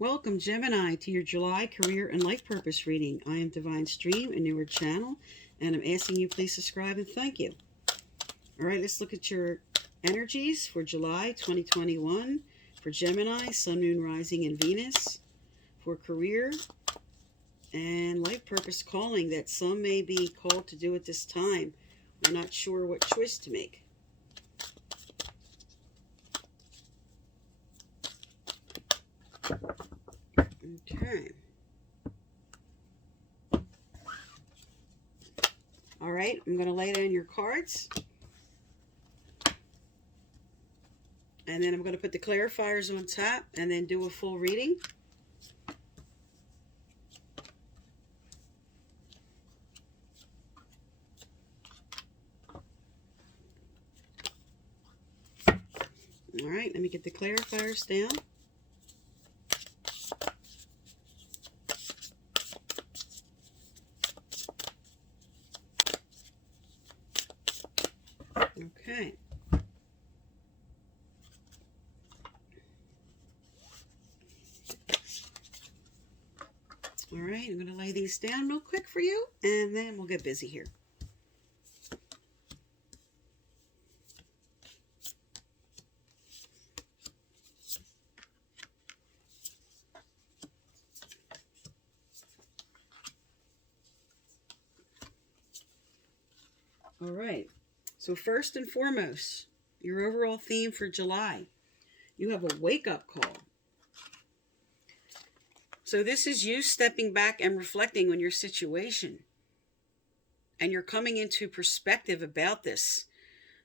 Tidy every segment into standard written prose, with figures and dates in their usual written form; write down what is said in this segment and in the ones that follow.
Welcome, Gemini, to your July career and life purpose reading. I am Divine Stream, a newer channel, and I'm asking you please subscribe and thank you. All right, let's look at your energies for July 2021 for Gemini, Sun, Moon, Rising, and Venus. For career and life purpose calling that some may be called to do at this time. We're not sure what choice to make. Okay. All right, I'm going to lay down your cards. And then I'm going to put the clarifiers on top and then do a full reading. All right, let me get the clarifiers down. Okay. All right, I'm going to lay these down real quick for you, and then we'll get busy here. All right, so first and foremost, your overall theme for July, you have a wake-up call. So this is you stepping back and reflecting on your situation. And you're coming into perspective about this.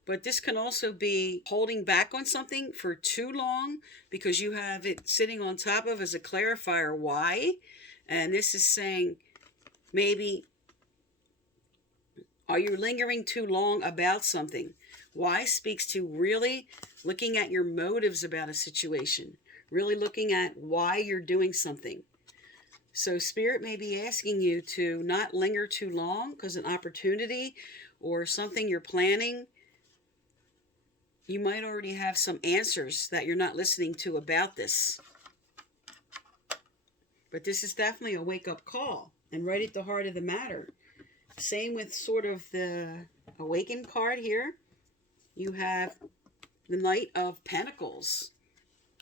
But this can also be holding back on something for too long because you have it sitting on top of as a clarifier why. And this is saying maybe, are you lingering too long about something? Why speaks to really looking at your motives about a situation, really looking at why you're doing something. So Spirit may be asking you to not linger too long because an opportunity or something you're planning, you might already have some answers that you're not listening to about this. But this is definitely a wake-up call and right at the heart of the matter. Same with sort of the Awakened card here. You have the Knight of Pentacles.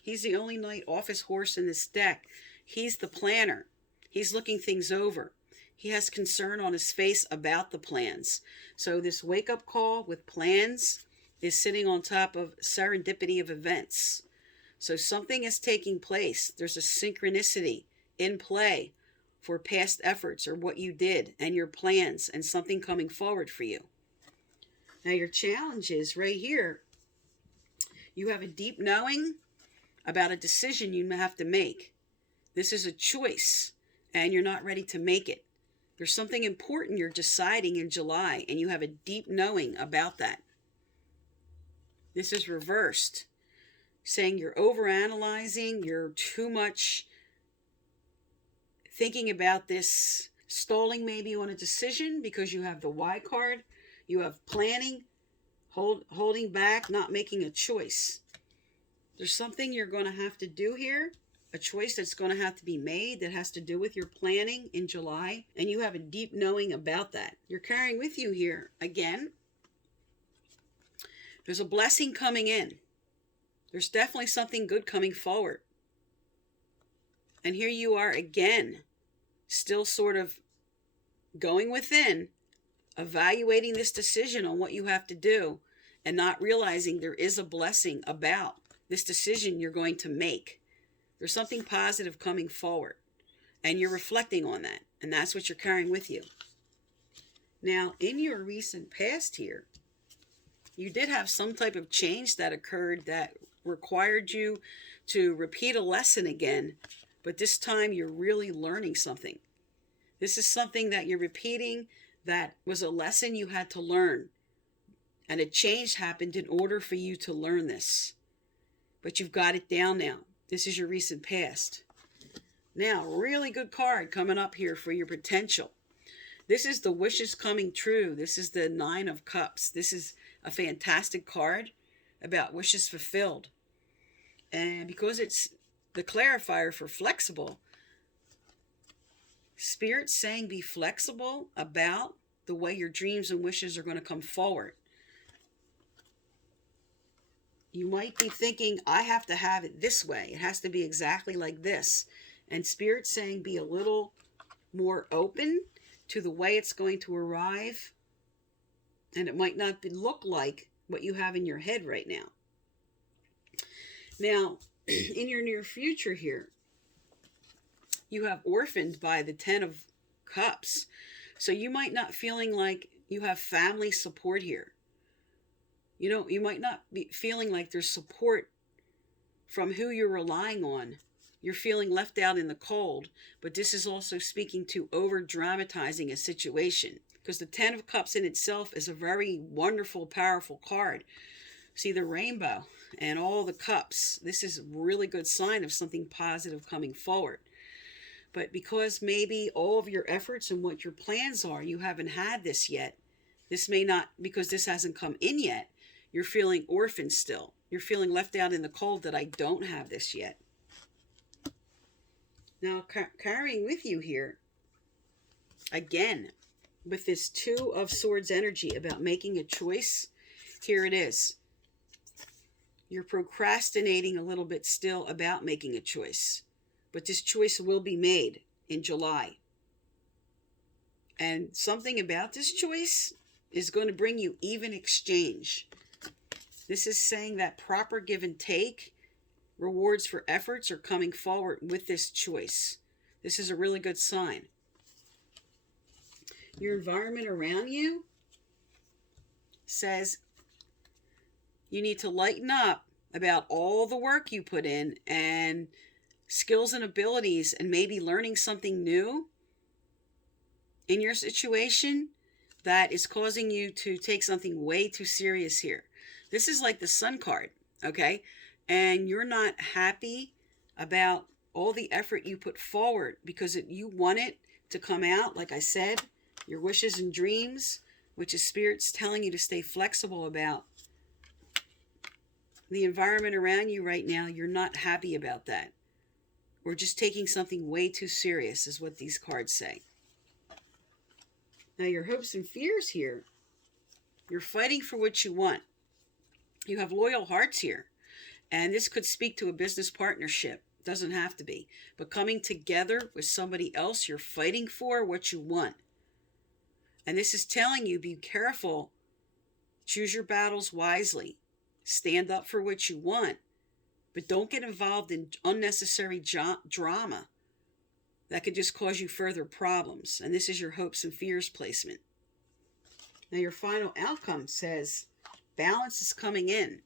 He's the only Knight office horse in this deck. He's the planner. He's looking things over. He has concern on his face about the plans. So this wake-up call with plans is sitting on top of serendipity of events. So something is taking place. There's a synchronicity in play for past efforts or what you did and your plans and something coming forward for you. Now your challenge is right here. You have a deep knowing about a decision you have to make. This is a choice and you're not ready to make it. There's something important you're deciding in July and you have a deep knowing about that. This is reversed, saying you're overanalyzing, you're too much thinking about this, stalling maybe on a decision because you have the Y card, you have planning, holding back, not making a choice. There's something you're going to have to do here, a choice that's going to have to be made that has to do with your planning in July, and you have a deep knowing about that. You're carrying with you here, again, there's a blessing coming in. There's definitely something good coming forward. And here you are again, still sort of going within, evaluating this decision on what you have to do, and not realizing there is a blessing about this decision you're going to make. There's something positive coming forward, and you're reflecting on that, and that's what you're carrying with you. Now, in your recent past here, you did have some type of change that occurred that required you to repeat a lesson again, but this time you're really learning something. This is something that you're repeating that was a lesson you had to learn, and a change happened in order for you to learn this. But you've got it down now. This is your recent past. Now, really good card coming up here for your potential. This is the wishes coming true. This is the Nine of Cups. This is a fantastic card about wishes fulfilled. And because it's the clarifier for flexible. Spirit's saying be flexible about the way your dreams and wishes are going to come forward. You might be thinking, I have to have it this way. It has to be exactly like this. And Spirit's saying be a little more open to the way it's going to arrive. And it might not look like what you have in your head right now. Now, in your near future here, you have orphaned by the 10 of Cups. So you might not feeling like you have family support here. You know, you might not be feeling like there's support from who you're relying on. You're feeling left out in the cold, but this is also speaking to over dramatizing a situation, because the 10 of Cups in itself is a very wonderful, powerful card. See the rainbow and all the cups. This is a really good sign of something positive coming forward. But because maybe all of your efforts and what your plans are, you haven't had this yet. This may not, because this hasn't come in yet. You're feeling orphaned still. You're feeling left out in the cold that I don't have this yet. Now, carrying with you here, again, with this 2 of Swords energy about making a choice, here it is. You're procrastinating a little bit still about making a choice. But this choice will be made in July. And something about this choice is going to bring you even exchange. This is saying that proper give and take, rewards for efforts are coming forward with this choice. This is a really good sign. Your environment around you says you need to lighten up about all the work you put in and skills and abilities, and maybe learning something new in your situation that is causing you to take something way too serious here. This is like the Sun card, okay? And you're not happy about all the effort you put forward because you want it to come out, like I said, your wishes and dreams, which is Spirit's telling you to stay flexible about. The environment around you right now, you're not happy about that. Or just taking something way too serious is what these cards say. Now your hopes and fears here, you're fighting for what you want. You have loyal hearts here. And this could speak to a business partnership. Doesn't have to be. But coming together with somebody else, you're fighting for what you want. And this is telling you, be careful. Choose your battles wisely. Stand up for what you want. But don't get involved in unnecessary drama that could just cause you further problems. And this is your hopes and fears placement. Now your final outcome says balance is coming in.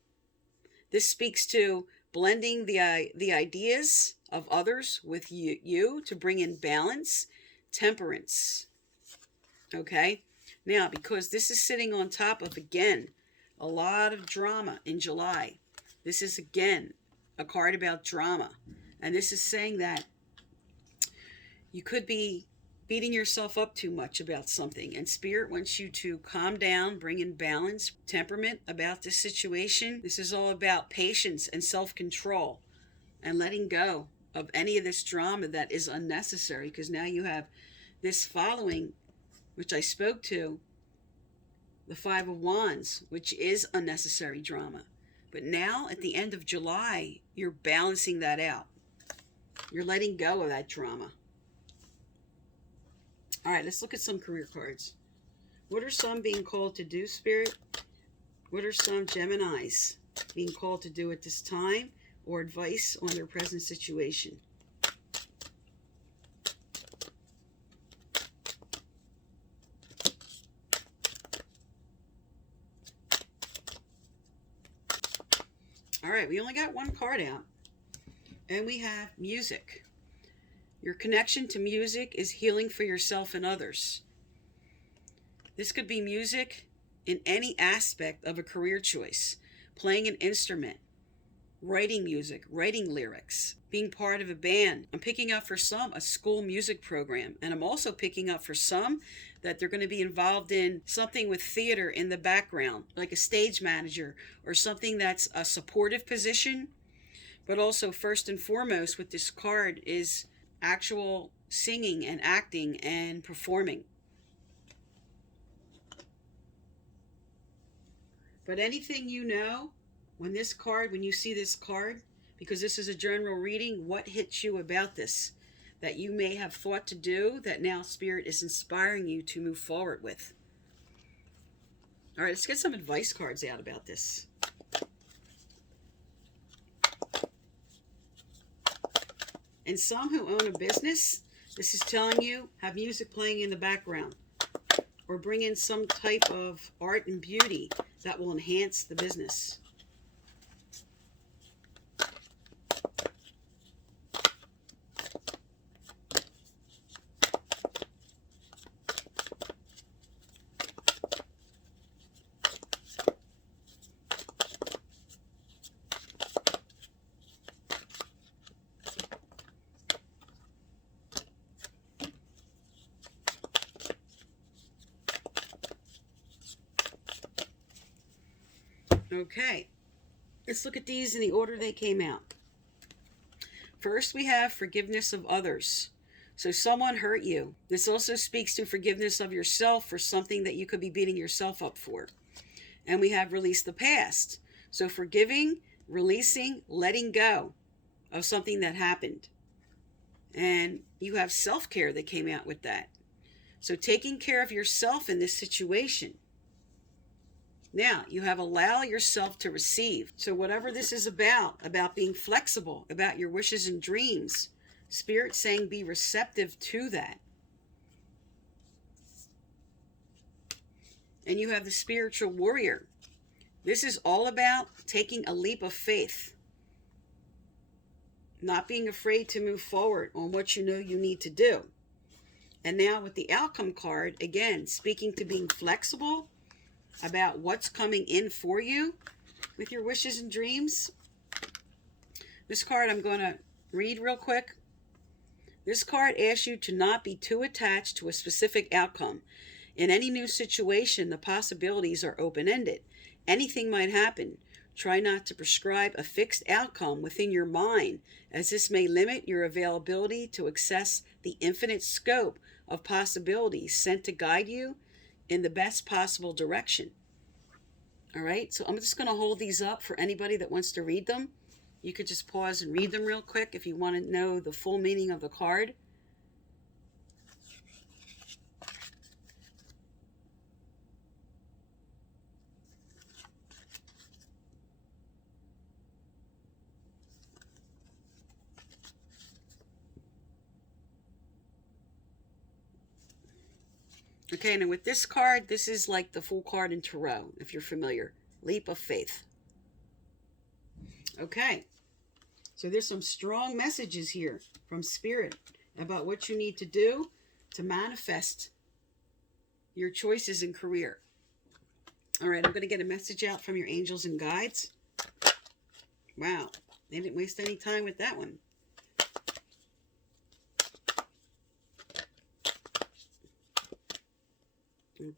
This speaks to blending the ideas of others with you to bring in balance, temperance. Okay? Now, because this is sitting on top of, again, a lot of drama in July. This is, again, a card about drama. And this is saying that you could be beating yourself up too much about something. And Spirit wants you to calm down, bring in balance, temperament about this situation. This is all about patience and self-control and letting go of any of this drama that is unnecessary, because now you have this following, which I spoke to, the 5 of Wands, which is unnecessary drama. But now at the end of July, you're balancing that out. You're letting go of that drama. All right, let's look at some career cards. What are some being called to do, Spirit? What are some Geminis being called to do at this time, or advice on their present situation? All right, we only got one card out, and we have music. Your connection to music is healing for yourself and others. This could be music in any aspect of a career choice. Playing an instrument, writing music, writing lyrics, being part of a band. I'm picking up for some a school music program. And I'm also picking up for some that they're going to be involved in something with theater in the background, like a stage manager or something that's a supportive position. But also, first and foremost, with this card is actual singing and acting and performing. But anything you know, when you see this card, because this is a general reading, what hits you about this that you may have thought to do that now Spirit is inspiring you to move forward with? All right, let's get some advice cards out about this. And some who own a business, this is telling you, have music playing in the background, or bring in some type of art and beauty that will enhance the business. Okay, let's look at these in the order they came out. First, we have forgiveness of others. So someone hurt you. This also speaks to forgiveness of yourself for something that you could be beating yourself up for. And we have release the past. So forgiving, releasing, letting go of something that happened. And you have self-care that came out with that. So taking care of yourself in this situation. Now, you have allow yourself to receive. So whatever this is about being flexible, about your wishes and dreams, Spirit saying be receptive to that. And you have the spiritual warrior. This is all about taking a leap of faith. Not being afraid to move forward on what you know you need to do. And now with the outcome card, again, speaking to being flexible about what's coming in for you with your wishes and dreams. This card I'm going to read real quick. This card asks you to not be too attached to a specific outcome. In any new situation, the possibilities are open-ended. Anything might happen. Try not to prescribe a fixed outcome within your mind, as this may limit your availability to access the infinite scope of possibilities sent to guide you in the best possible direction. All right, so I'm just going to hold these up for anybody that wants to read them. You could just pause and read them real quick if you want to know the full meaning of the card. Okay, now with this card, this is like the full card in Tarot, if you're familiar. Leap of faith. Okay, so there's some strong messages here from Spirit about what you need to do to manifest your choices in career. All right, I'm going to get a message out from your angels and guides. Wow, they didn't waste any time with that one.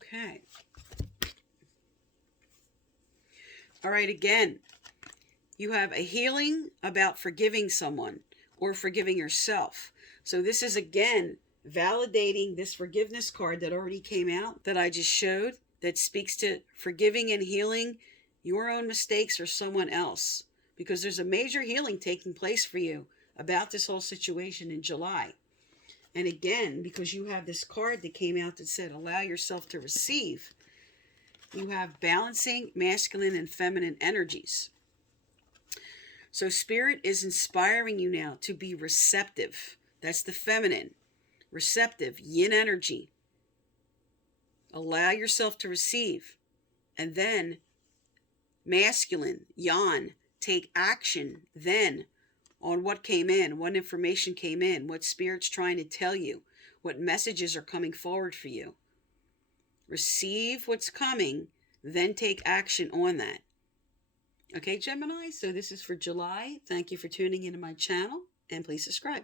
Okay. All right, again, you have a healing about forgiving someone or forgiving yourself. So this is, again, validating this forgiveness card that already came out that I just showed, that speaks to forgiving and healing your own mistakes or someone else, because there's a major healing taking place for you about this whole situation in July. And again, because you have this card that came out that said, allow yourself to receive, you have balancing masculine and feminine energies. So Spirit is inspiring you now to be receptive. That's the feminine. Receptive, yin energy. Allow yourself to receive. And then masculine, yang, take action then on what came in, what information came in, what Spirit's trying to tell you, what messages are coming forward for you. Receive what's coming, then take action on that. Okay, Gemini, so this is for July. Thank you for tuning into my channel, and please subscribe.